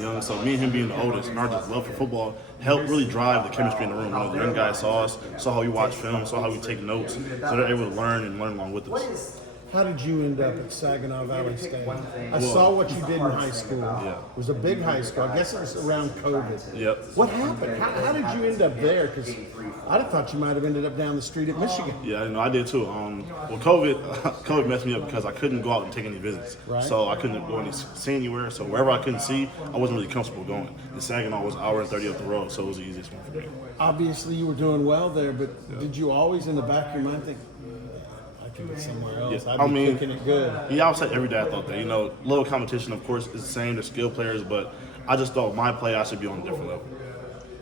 young, so me and him being the oldest and our just love for football helped really drive the chemistry in the room. You know, the young guys saw us, saw how we watch film, saw how we take notes, so they're able to learn along with us. How did you end up at Saginaw Valley State? I saw what you did in high school. Yeah. It was a big high school. I guess it was around COVID. Yep. What happened? How did you end up there? Because I'd have thought you might have ended up down the street at Michigan. Yeah, you know, I did too. Well, COVID messed me up because I couldn't go out and take any visits. Right. So I couldn't go and see anywhere. So wherever I couldn't see, I wasn't really comfortable going. And Saginaw was an hour and 30 up the road, so it was the easiest one for me. Obviously, you were doing well there, but did you always in the back of your mind think, I could be somewhere else? Yeah, I'd be kicking it good. Yeah, I would say every day I thought that. You know, little competition, of course, is the same. They're skilled players, but I just thought my play, I should be on a different level.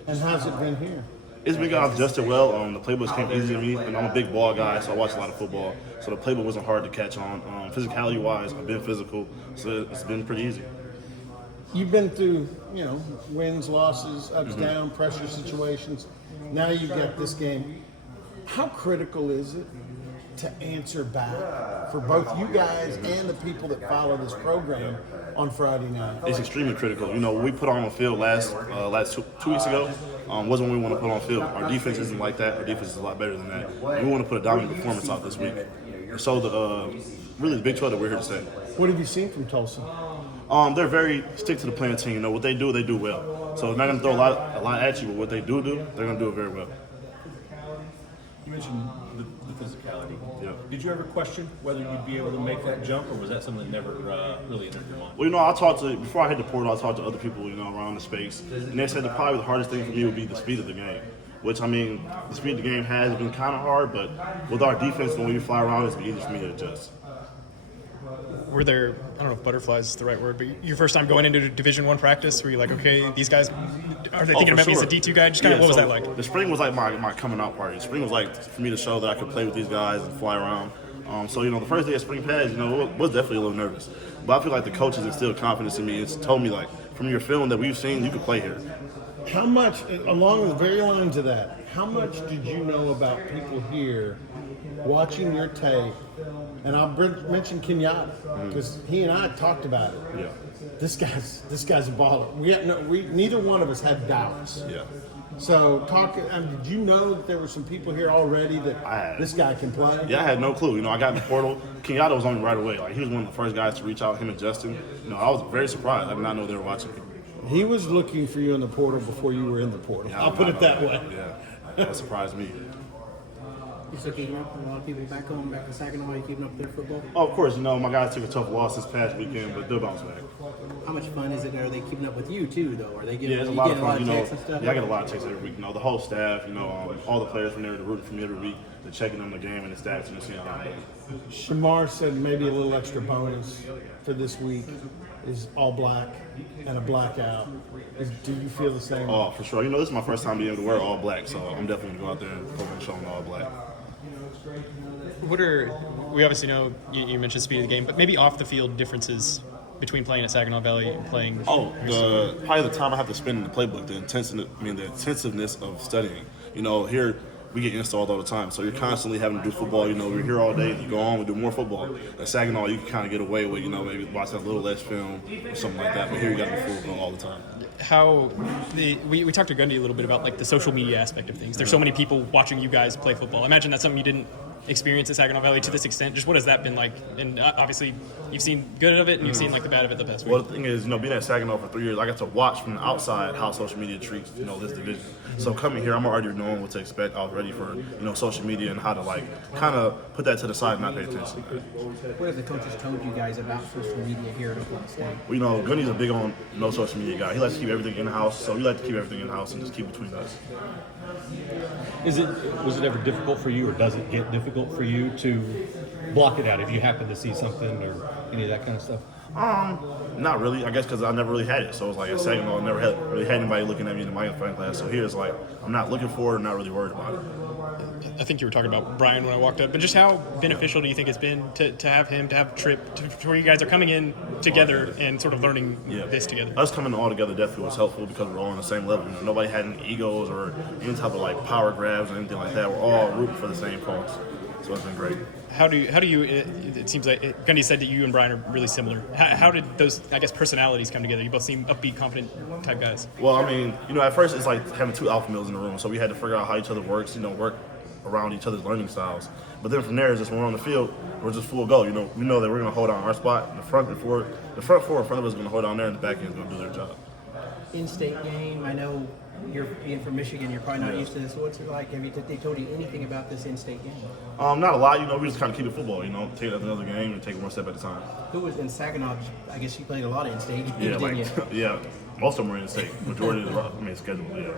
And how's it been here? It's been good. I've adjusted well. The playbooks came easy to me, and I'm a big ball guy, so I watch a lot of football. So the playbook wasn't hard to catch on. Physicality-wise, I've been physical, so it's been pretty easy. You've been through, wins, losses, ups, down, pressure situations. Now you get this game. How critical is it to answer back for both you guys and the people that follow this program on Friday night? It's extremely critical. You know, we put on the field last 2 weeks ago. Wasn't what we want to put on field. Our defense isn't like that. Our defense is a lot better than that. And we want to put a dominant performance out this week. So really the Big 12 that we're here to stay. What have you seen from Tulsa? They're very stick to the plan team. You know what they do well. So they're not going to throw a lot at you, but what they do, they're going to do it very well. You mentioned the physicality. Yeah. Did you ever question whether you'd be able to make that jump, or was that something that never really entered your mind? Well, before I hit the portal, I talked to other people, around the space, and they said that probably the hardest thing for me would be the speed of the game. Which, the speed of the game has been kind of hard, but with our defense, when we fly around, it's been easy for me to adjust. Were there, I don't know if butterflies is the right word, but your first time going into Division I practice, were you like, okay, these guys, are they thinking about me as a D2 guy? Just kind of, what was that like? The spring was like my coming out party. The spring was like for me to show that I could play with these guys and fly around. So, the first day of spring pads, was definitely a little nervous. But I feel like the coaches instilled confidence in me. It's told me, like, from your film that we've seen, you can play here. How much, along the very lines of that, how much did you know about people here watching your tape? And I'll mention Kenyatta because he and I talked about it. Yeah. This guy's a baller. Neither one of us had doubts. Yeah. So did you know that there were some people here already that this guy can play? Yeah, I had no clue. I got in the portal. Kenyatta was on me right away. Like, he was one of the first guys to reach out, him and Justin. I was very surprised. I did not know they were watching me. He was looking for you in the portal before you were in the portal. Yeah, I'll put it that way. Yeah, that surprised me. You still keeping up with a lot of people back home, back in Saginaw? You keeping up their football? Oh, of course. My guys took a tough loss this past weekend, but they'll bounce back. How much fun is it? Are they keeping up with you too, though? Are they getting? Yeah, it's a lot of fun. Texts and stuff? Yeah, I get a lot of texts every week. The whole staff. All the players from there, they're rooting for me every week. They're checking on the game and the stats and seeing how Shamar said maybe a little extra bonus for this week is all black and a blackout. Do you feel the same? Oh, for sure. This is my first time being able to wear all black, so I'm definitely going to go out there and focus on showing all black. We obviously know you mentioned speed of the game, but maybe off the field differences between playing at Saginaw Valley and playing. Probably the time I have to spend in the playbook, the intensiveness of studying. Here we get installed all the time, so you're constantly having to do football. We're here all day. You go on, we do more football. At Saginaw, you can kind of get away with, maybe watch a little less film or something like that. But here you got to be football all the time. We talked to Gundy a little bit about like the social media aspect of things. There's so many people watching you guys play football. I imagine that's something you didn't experience at Saginaw Valley to this extent. Just what has that been like? And obviously you've seen good of it and you've seen like the bad of it the past week. Well, the thing is, being at Saginaw for 3 years, I got to watch from the outside how social media treats, this division. So coming here, I'm already knowing what to expect. I was ready for, social media and how to kind of put that to the side and not pay attention. What have the coaches told you guys about social media here at Oklahoma State? Well, Gundy's a big on no social media guy. He likes to keep everything in-house, so we like to keep everything in-house and just keep between us. Was it ever difficult for you, or does it get difficult for you to block it out if you happen to see something or any of that kind of stuff? Not really. I guess because I never really had it. So it's like at Saginaw, I never really had anybody looking at me in the magnifying glass. So here it's like I'm not looking for it. I'm not really worried about it. I think you were talking about Brian when I walked up, but just how beneficial do you think it's been to have him, to have a trip to where you guys are coming in together and sort of learning this together? Us coming all together definitely was helpful because we're all on the same level. Nobody had any egos or any type of power grabs or anything like that. We're all rooting for the same cause. So it's been great. How do you? It seems like Gundy said that you and Brian are really similar. How did those, I guess, personalities come together? You both seem upbeat, confident type guys. Well, I mean, at first it's like having two alpha males in the room, so we had to figure out how each other works, work around each other's learning styles. But then from there, it's just when we're on the field, we're just full go. We know that we're going to hold on our spot. The front four in front of us is going to hold on there, and the back end is going to do their job. In-state game. I know you're being from Michigan. You're probably not used to this. What's it like? Have they told you anything about this in-state game? Not a lot. We just kind of keep it football. Take it as another game and take it one step at a time. Who was in Saginaw? I guess you played a lot of in-state games, Yeah, didn't you? yeah. Most of them are in state. Majority of the schedule. Yeah.